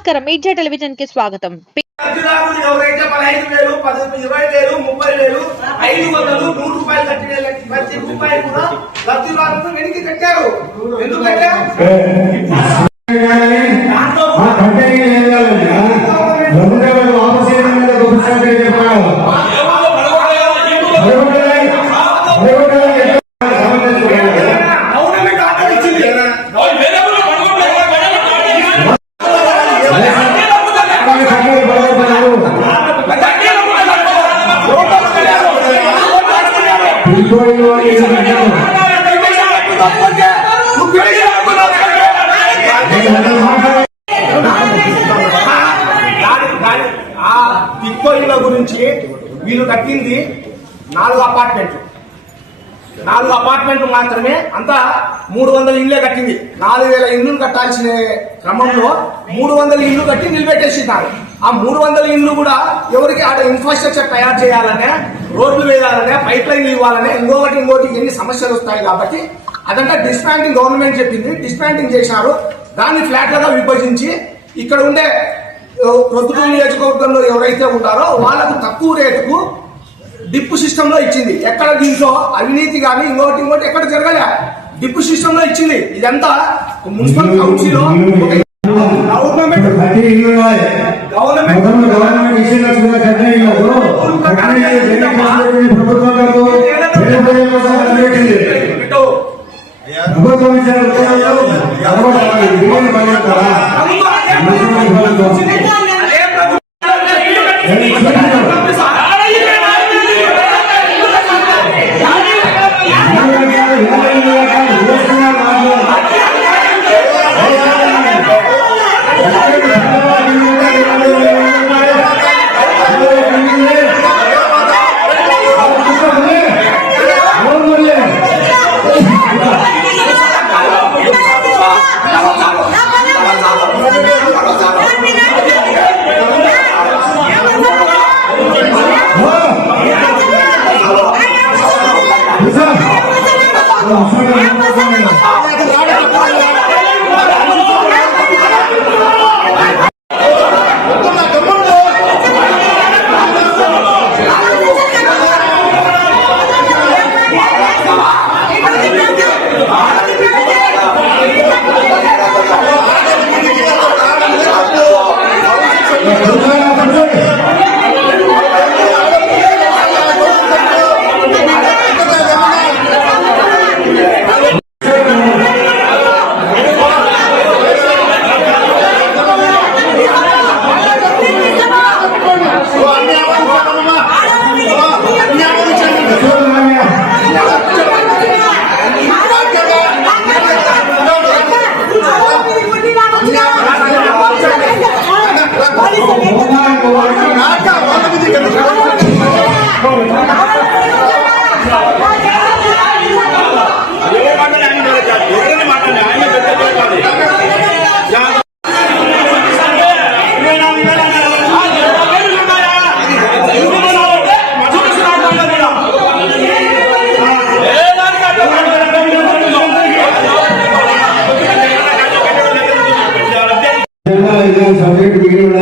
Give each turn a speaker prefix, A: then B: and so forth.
A: నమస్కారం. మీడియా టెలివిజన్కి స్వాగతం
B: లబ్ధిదారులు ఎవరైతే పదహైదు వేలు పది ఇరవై వేలు ముప్పై వేలు ఐదు వందలు నూరు రూపాయలు కట్టిన వాళ్ళకి ప్రతి రూపాయి కూడా లబ్ధిదారులను వెనక్కి కట్టారు. ఎందుకు కట్టారు దాంట్లో
C: ఆ అక్కడ మాట్లాడే
B: గురించి వీళ్ళు కట్టింది నాలుగు అపార్ట్మెంట్లు నాలుగు అపార్ట్మెంట్ మాత్రమే అంతా మూడు వందల ఇళ్ళే కట్టింది. నాలుగు వేల ఇళ్ళు కట్టాల్సిన క్రమంలో మూడు వందల ఇళ్ళు కట్టి నిలబెట్టేసినారు. ఆ మూడు వందల ఇళ్ళు కూడా ఎవరికి ఆడ ఇన్ఫ్రాస్ట్రక్చర్ తయారు చేయాలనే రోడ్లు వేయాలనే పైప్ లైన్లు ఇవ్వాలనే ఇంకొకటి ఇంకోటి ఎన్ని సమస్యలు వస్తాయి కాబట్టి అదంతా డిస్పాండింగ్ గవర్నమెంట్ చెప్పింది. డిస్పాండింగ్ చేసినారు దాన్ని ఫ్లాట్లుగా విభజించి ఇక్కడ ఉండే ప్రొద్దుటూరు నియోజకవర్గంలో ఎవరైతే ఉంటారో వాళ్ళకు తక్కువ రేటుకు డిప్పు సిస్టమ్లో ఇచ్చింది. ఎక్కడ దీంట్లో అవినీతి కానీ ఇంకోటి ఇంకోటి ఎక్కడ జరగలే. డిప్పు సిస్టమ్లో ఇచ్చింది. ఇదంతా municipal council government. Government
C: Yeah.
B: Rıza! Oh.
C: ജനങ്ങൾ സംരക്ഷിക്കുന്നതിനുള്ള